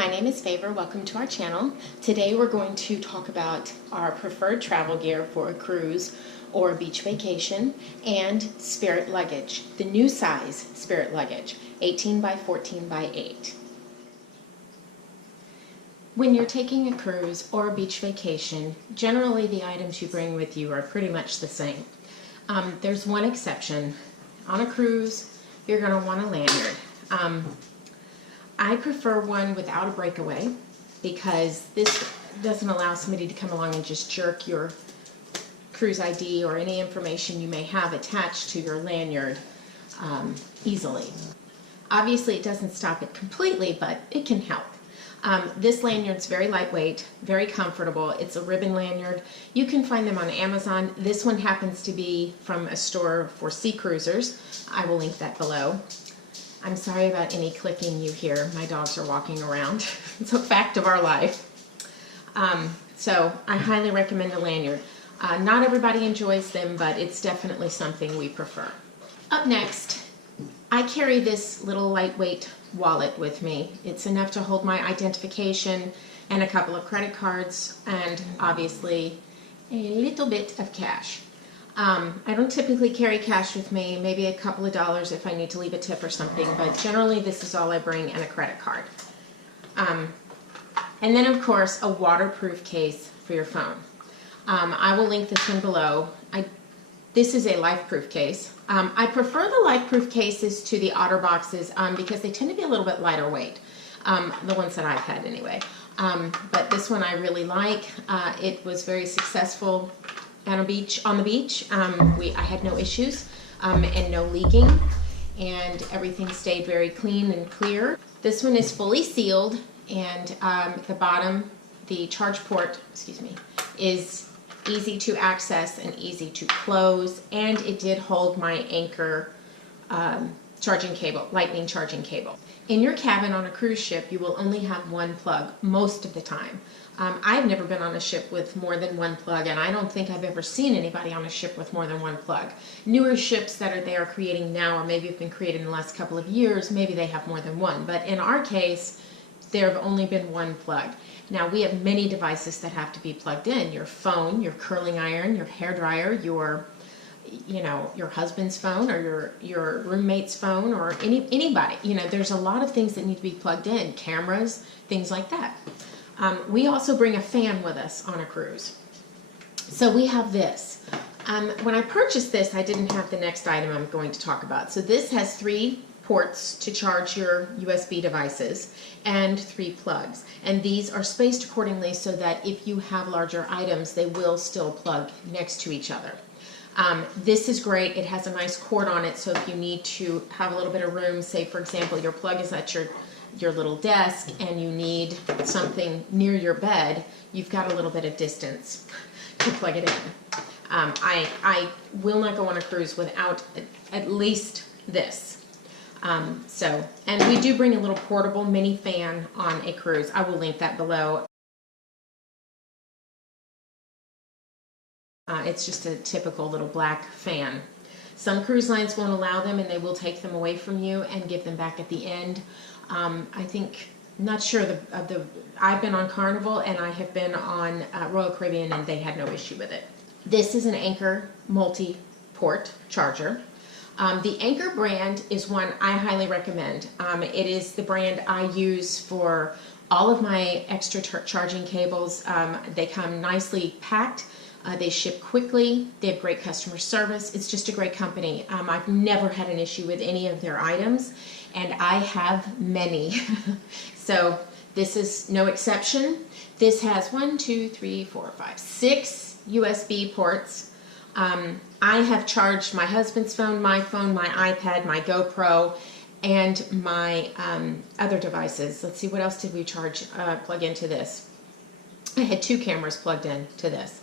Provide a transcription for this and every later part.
My name is Favor. Welcome to our channel. Today we're going to talk about our preferred travel gear for a cruise or a beach vacation and Spirit luggage, the new size Spirit luggage, 18 by 14 by 8. When you're taking a cruise or a beach vacation, generally the items you bring with you are pretty much the same. There's one exception. On a cruise, you're going to want a lanyard. I prefer one without a breakaway because this doesn't allow somebody to come along and just jerk your cruise ID or any information you may have attached to your lanyard easily. Obviously it doesn't stop it completely, but it can help. This lanyard's very lightweight, very comfortable. It's a ribbon lanyard. You can find them on Amazon. This one happens to be from a store for sea cruisers. I will link that below. I'm sorry about any clicking you hear. My dogs are walking around. It's a fact of our life. So I highly recommend a lanyard. Not everybody enjoys them, but it's definitely something we prefer. Up next, I carry this little lightweight wallet with me. It's enough to hold my identification and a couple of credit cards and obviously a little bit of cash. I don't typically carry cash with me, maybe a couple of dollars if I need to leave a tip or something, but generally this is all I bring and a credit card. And then of course a waterproof case for your phone. I will link this one below. This is a Lifeproof case. I prefer the Lifeproof cases to the OtterBoxes because they tend to be a little bit lighter weight, the ones that I've had anyway. But this one I really like. It was very successful on the beach. I had no issues and no leaking, and everything stayed very clean and clear. This one is fully sealed, and at the bottom, the charge port, is easy to access and easy to close, and it did hold my Anker charging cable, lightning charging cable. In your cabin on a cruise ship, you will only have one plug most of the time. I've never been on a ship with more than one plug, and I don't think I've ever seen anybody on a ship with more than one plug. Newer ships that they are creating now, or maybe have been created in the last couple of years, maybe they have more than one. But in our case, there have only been one plug. Now we have many devices that have to be plugged in. Your phone, your curling iron, your hairdryer, your husband's phone, or your roommate's phone, or anybody. There's a lot of things that need to be plugged in, cameras, things like that. We also bring a fan with us on a cruise. So we have this. When I purchased this, I didn't have the next item I'm going to talk about. So this has 3 ports to charge your USB devices and 3 plugs. And these are spaced accordingly so that if you have larger items, they will still plug next to each other. This is great. It has a nice cord on it, so if you need to have a little bit of room, say for example your plug is at your little desk and you need something near your bed, you've got a little bit of distance to plug it in. I will not go on a cruise without at least this. And we do bring a little portable mini fan on a cruise. I will link that below. It's just a typical little black fan. Some cruise lines won't allow them, and they will take them away from you and give them back at the end. Not sure I've been on Carnival and I have been on Royal Caribbean, and they had no issue with it. This is an Anker multi-port charger. The Anker brand is one I highly recommend. It is the brand I use for all of my extra charging cables. They come nicely packed. They ship quickly. They have great customer service. It's just a great company. I've never had an issue with any of their items, and I have many. So this is no exception. This has 6 USB ports. I have charged my husband's phone, my iPad, my GoPro, and my other devices. Let's see, what else did we plug into this? I had 2 cameras plugged in to this.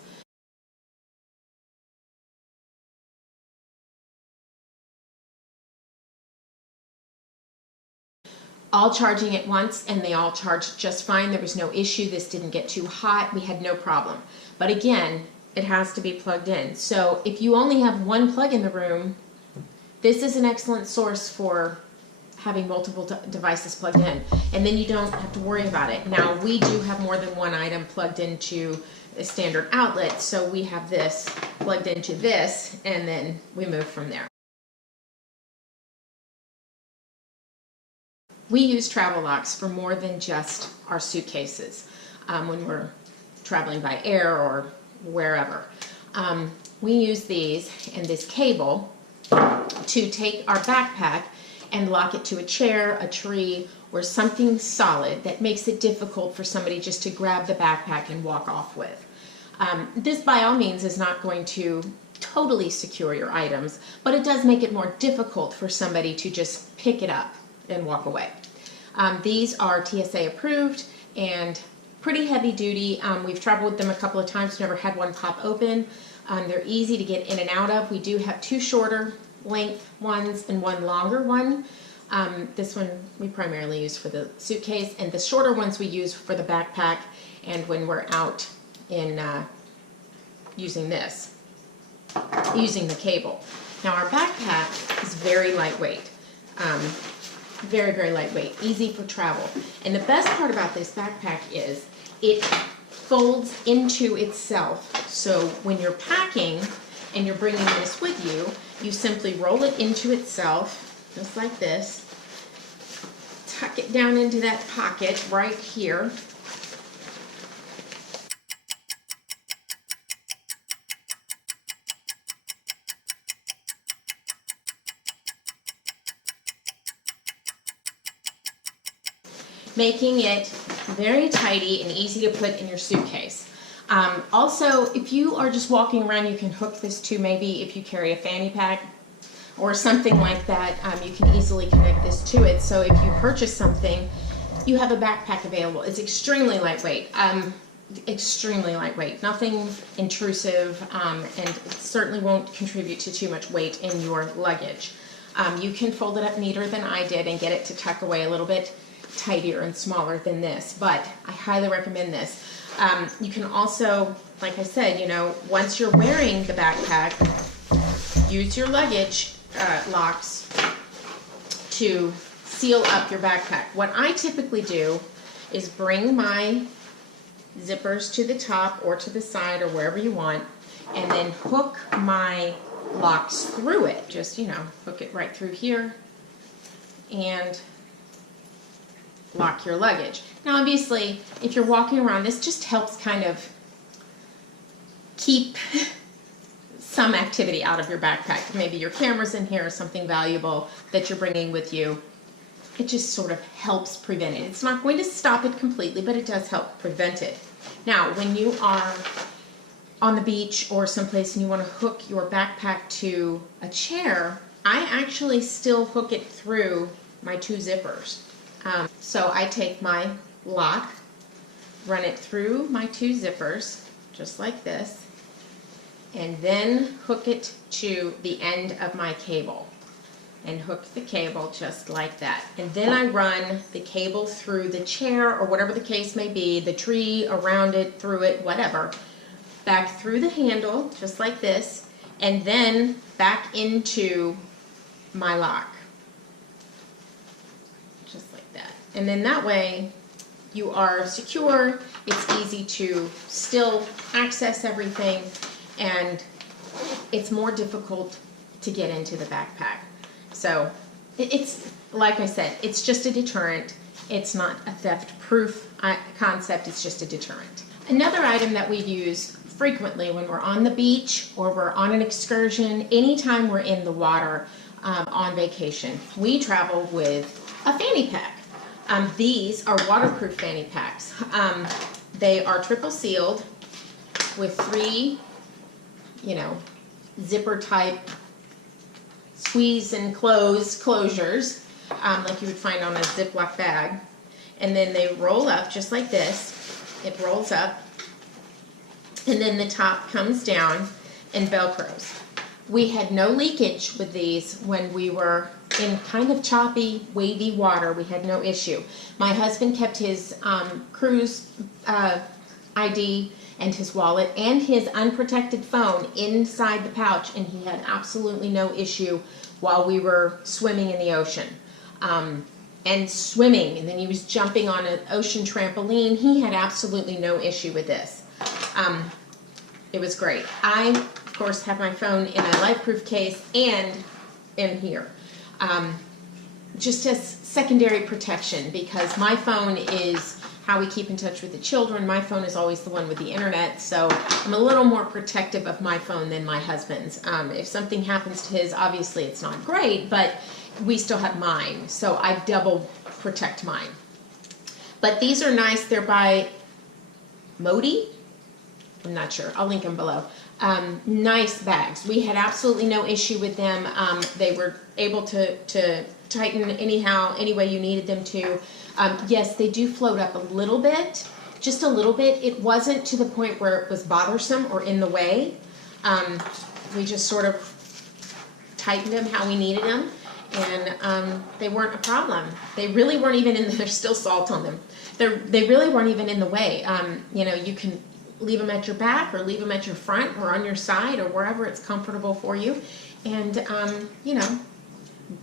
All charging at once, and they all charged just fine. There was no issue. This didn't get too hot. We had no problem. But again, it has to be plugged in. So if you only have one plug in the room, this is an excellent source for having multiple devices plugged in, and then you don't have to worry about it. Now, we do have more than one item plugged into a standard outlet, so we have this plugged into this, and then we move from there. We use travel locks for more than just our suitcases when we're traveling by air or wherever. We use these and this cable to take our backpack and lock it to a chair, a tree, or something solid that makes it difficult for somebody just to grab the backpack and walk off with. This by all means is not going to totally secure your items, but it does make it more difficult for somebody to just pick it up and walk away. These are TSA approved and pretty heavy duty. We've traveled with them a couple of times, never had one pop open. They're easy to get in and out of. We do have two shorter length ones and one longer one. This one we primarily use for the suitcase, and the shorter ones we use for the backpack and when we're out in using the cable. Now our backpack is very lightweight. Very, very lightweight, easy for travel. And the best part about this backpack is it folds into itself. So when you're packing and you're bringing this with you, you simply roll it into itself, just like this. Tuck it down into that pocket right here. Making it very tidy and easy to put in your suitcase. Also, if you are just walking around, you can hook this to, maybe if you carry a Fanny Pack or something like that, you can easily connect this to it. So if you purchase something, you have a backpack available. It's extremely lightweight, nothing intrusive, and it certainly won't contribute to too much weight in your luggage. You can fold it up neater than I did and get it to tuck away a little bit tidier and smaller than this, but I highly recommend this. You can also, like I said, once you're wearing the backpack, use your luggage locks to seal up your backpack. What I typically do is bring my zippers to the top or to the side or wherever you want, and then hook my locks through it. Just, hook it right through here and lock your luggage. Now obviously, if you're walking around, this just helps kind of keep some activity out of your backpack. Maybe your camera's in here or something valuable that you're bringing with you. It just sort of helps prevent it. It's not going to stop it completely, but it does help prevent it. Now, when you are on the beach or someplace and you want to hook your backpack to a chair, I actually still hook it through my two zippers. So I take my lock, run it through my two zippers, just like this, and then hook it to the end of my cable. And hook the cable just like that. And then I run the cable through the chair or whatever the case may be, the tree, around it, through it, whatever, back through the handle, just like this, and then back into my lock. Just like that. And then that way you are secure, it's easy to still access everything, and it's more difficult to get into the backpack. So it's, like I said, it's just a deterrent. It's not a theft-proof concept, it's just a deterrent. Another item that we use frequently when we're on the beach or we're on an excursion, anytime we're in the water on vacation, we travel with a Fanny Pack. These are waterproof Fanny Packs. They are triple sealed with 3, zipper type squeeze and close closures, like you would find on a Ziploc bag. And then they roll up just like this. It rolls up, and then the top comes down and Velcros. We had no leakage with these when we were in kind of choppy, wavy water. We had no issue. My husband kept his cruise ID and his wallet and his unprotected phone inside the pouch, and he had absolutely no issue while we were swimming in the ocean. and swimming, and then he was jumping on an ocean trampoline. He had absolutely no issue with this. It was great. I, of course, have my phone in a Lifeproof case and in here. Just as secondary protection, because my phone is how we keep in touch with the children. My phone is always the one with the internet, so I'm a little more protective of my phone than my husband's. If something happens to his, obviously it's not great, but we still have mine, so I double protect mine. But these are nice. They're by Modi. I'm not sure. I'll link them below. Nice bags. We had absolutely no issue with them. They were able to tighten anyhow, any way you needed them to. Yes, they do float up a little bit, just a little bit. It wasn't to the point where it was bothersome or in the way. We just sort of tightened them how we needed them, and they weren't a problem. They really weren't even in. There's still salt on them. They really weren't even in the way. You know, you can leave them at your back or leave them at your front or on your side or wherever it's comfortable for you, and you know,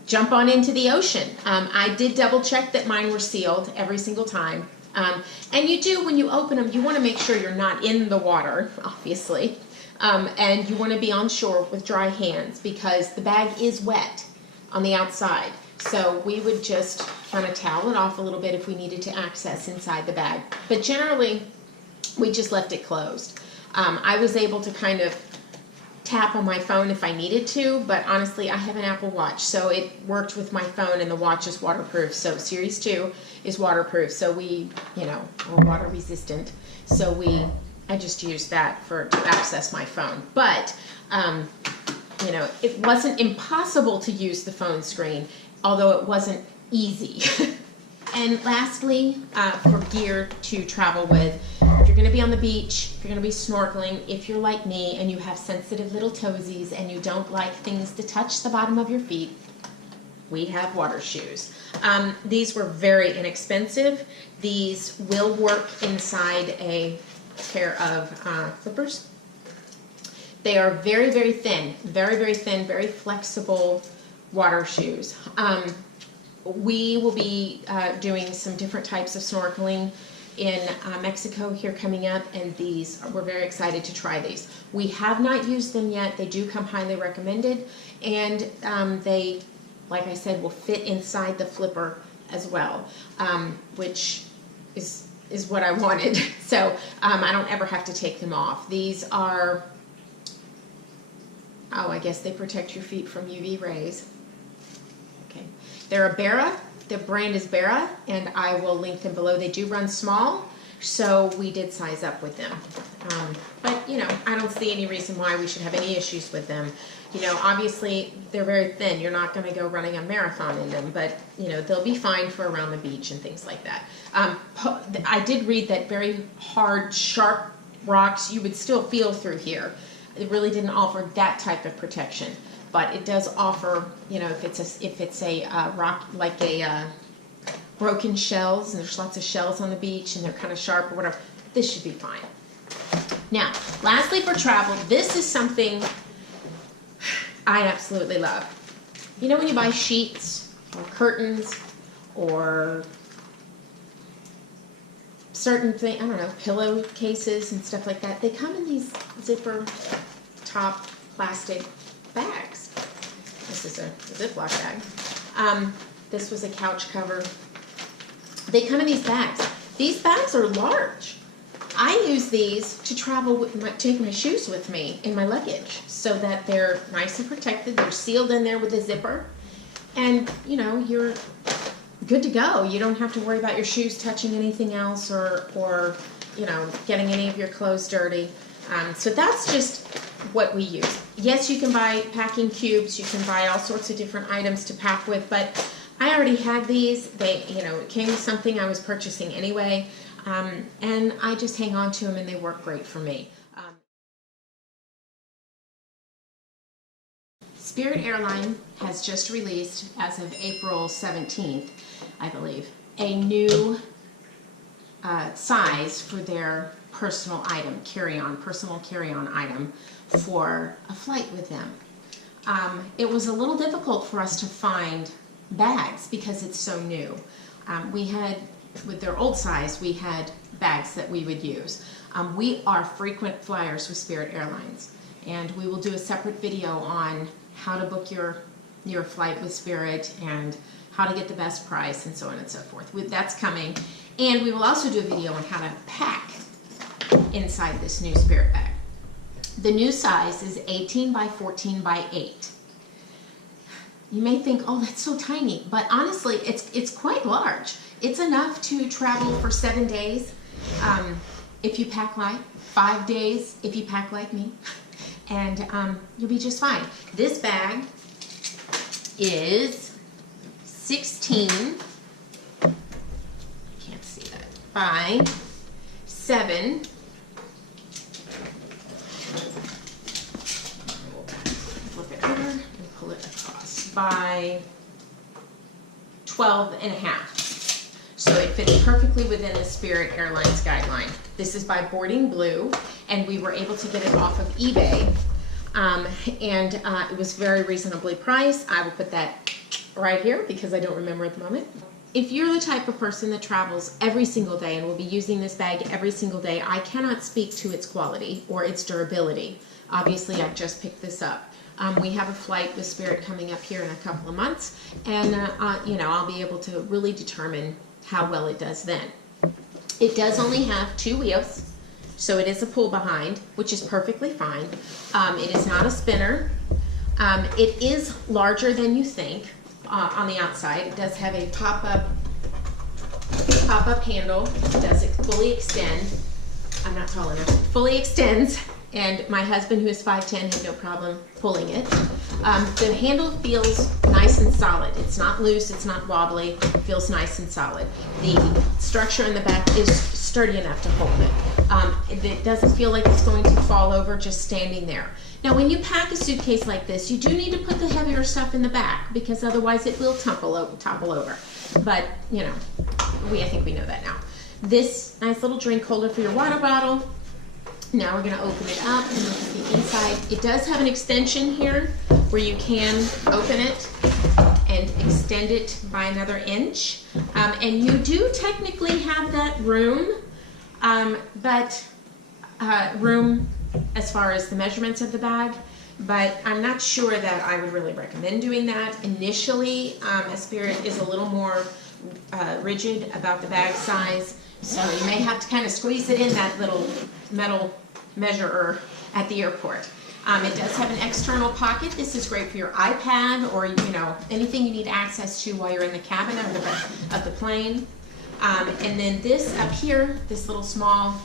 jump on into the ocean. I did double check that mine were sealed every single time. And you do, when you open them, you want to make sure you're not in the water, obviously. And you want to be on shore with dry hands, because the bag is wet on the outside. So we would just kind of towel it off a little bit if we needed to access inside the bag. But generally, we just left it closed. I was able to kind of tap on my phone if I needed to, but honestly, I have an Apple Watch, so it worked with my phone, and the watch is waterproof. So Series 2 is waterproof, so we, you know, we're water resistant. So I just used that to access my phone. But, you know, it wasn't impossible to use the phone screen, although it wasn't easy. And lastly, for gear to travel with, if you're going to be on the beach, if you're going to be snorkeling, if you're like me and you have sensitive little toesies and you don't like things to touch the bottom of your feet, we have water shoes. These were very inexpensive. These will work inside a pair of flippers. They are very, very thin, very flexible water shoes. We will be doing some different types of snorkeling in Mexico here coming up, and we're very excited to try these. We have not used them yet. They do come highly recommended, and they, like I said, will fit inside the flipper as well, which is what I wanted. So I don't ever have to take them off. These are, I guess they protect your feet from UV rays. Okay, they're a Barra. The brand is Barra, and I will link them below. They do run small, so we did size up with them. But, you know, I don't see any reason why we should have any issues with them. You know, obviously, they're very thin. You're not going to go running a marathon in them, but, you know, they'll be fine for around the beach and things like that. I did read that very hard, sharp rocks you would still feel through here. It really didn't offer that type of protection. But it does offer, you know, if it's a rock, like a broken shells, and there's lots of shells on the beach and they're kind of sharp or whatever, this should be fine. Now, lastly for travel, this is something I absolutely love. You know when you buy sheets or curtains or certain things, I don't know, pillow cases and stuff like that, they come in these zipper top plastic bags. This is a Ziploc bag. This was a couch cover. They come in these bags. These bags are large. I use these to travel take my shoes with me in my luggage so that they're nice and protected. They're sealed in there with a zipper, and you know, you're good to go. You don't have to worry about your shoes touching anything else or you know, getting any of your clothes dirty. So that's just what we use. Yes, you can buy packing cubes, you can buy all sorts of different items to pack with, but I already had these. They, you know, it came with something I was purchasing anyway, and I just hang on to them, and they work great for me. Spirit Airlines has just released, as of April 17th, I believe, a new size for their personal item, personal carry-on item for a flight with them. It was a little difficult for us to find bags because it's so new. We had, with their old size, we had bags that we would use. We are frequent flyers with Spirit Airlines, and we will do a separate video on how to book your flight with Spirit and how to get the best price and so on and so forth. That's coming. And we will also do a video on how to pack inside this new Spirit bag. The new size is 18 by 14 by 8. You may think, oh, that's so tiny, but honestly, it's quite large. It's enough to travel for 7 days if you pack light, 5 days if you pack like me, and you'll be just fine. This bag is 16, can't see that, by 7. Flip it over and pull it across, by 12 and a half. So it fits perfectly within the Spirit Airlines guideline. This is by Boarding Blue, and we were able to get it off of eBay, and it was very reasonably priced. I will put that right here because I don't remember at the moment. If you're the type of person that travels every single day and will be using this bag every single day, I cannot speak to its quality or its durability. Obviously, I've just picked this up. We have a flight with Spirit coming up here in a couple of months, and you know, I'll be able to really determine how well it does then. It does only have 2 wheels, so it is a pull behind, which is perfectly fine. It is not a spinner. It is larger than you think on the outside. It does have a pop-up handle. Does it fully extend? I'm not tall enough. Fully extends, and my husband, who is 5'10", had no problem pulling it. The handle feels nice and solid. It's not loose, it's not wobbly, it feels nice and solid. The structure in the back is sturdy enough to hold it. It doesn't feel like it's going to fall over just standing there. Now, when you pack a suitcase like this, you do need to put the heavier stuff in the back because otherwise it will topple over. But, you know, I think we know that now. This nice little drink holder for your water bottle. Now we're going to open it up and look at the inside. It does have an extension here where you can open it and extend it by another inch. And you do technically have that room, room as far as the measurements of the bag, but I'm not sure that I would really recommend doing that. Initially, Spirit is a little more rigid about the bag size, so you may have to kind of squeeze it in that little metal measurer at the airport. It does have an external pocket. This is great for your iPad or, you know, anything you need access to while you're in the cabin of the plane. And then this up here, this little small,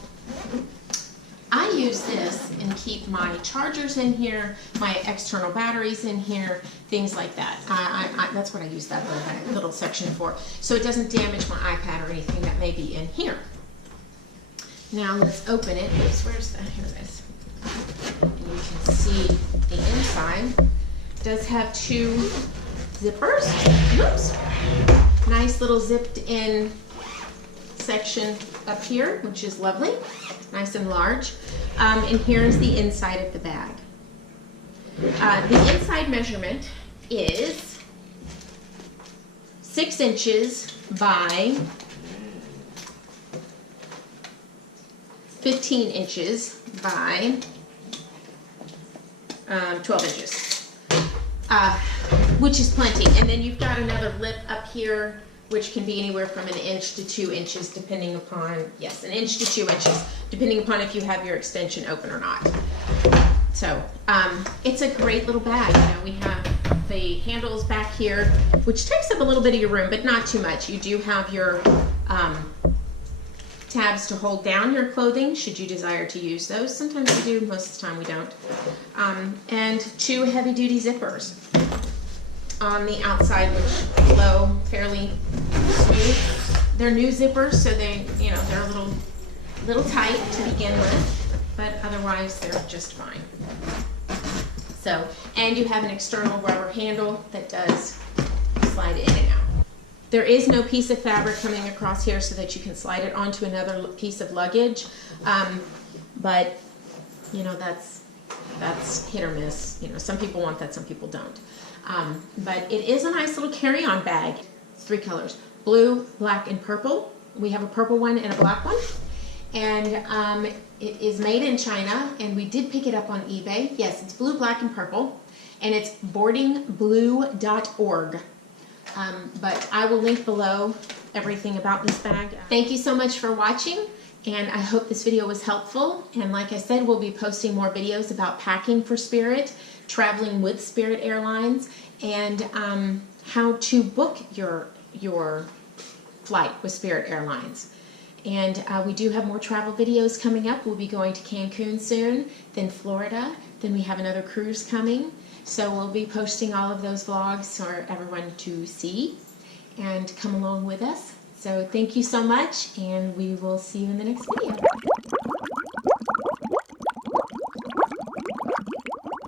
I use this and keep my chargers in here, my external batteries in here, things like that. That's what I use that little section for, so it doesn't damage my iPad or anything that may be in here. Now let's open it. Where's that? Here it is. And you can see the inside. It does have 2 zippers. Whoops. Nice little zipped in section up here, which is lovely. Nice and large. And here's the inside of the bag. The inside measurement is 6 inches by 15 inches by 12 inches, which is plenty. And then you've got another lip up here, which can be anywhere from 1 inch to 2 inches, depending upon, yes, 1 inch to 2 inches, depending upon if you have your extension open or not. So it's a great little bag. You know, we have the handles back here, which takes up a little bit of your room, but not too much. You do have your tabs to hold down your clothing, should you desire to use those. Sometimes we do, most of the time we don't. And 2 heavy-duty zippers on the outside, which flow fairly smooth. They're new zippers, so they, you know, they're a little tight to begin with, but otherwise they're just fine. So, and you have an external rubber handle that does slide in and out. There is no piece of fabric coming across here so that you can slide it onto another piece of luggage, but you know, that's hit or miss. You know, some people want that, some people don't. But it is a nice little carry-on bag. It's 3 colors, blue, black, and purple. We have a purple one and a black one. And it is made in China, and we did pick it up on eBay. Yes, it's blue, black, and purple, and it's boardingblue.org. But I will link below everything about this bag. Thank you so much for watching, and I hope this video was helpful. And like I said, we'll be posting more videos about packing for Spirit, traveling with Spirit Airlines, and how to book your flight with Spirit Airlines. And we do have more travel videos coming up. We'll be going to Cancun soon, then Florida, then we have another cruise coming. So we'll be posting all of those vlogs for everyone to see and come along with us. So thank you so much, and we will see you in the next video.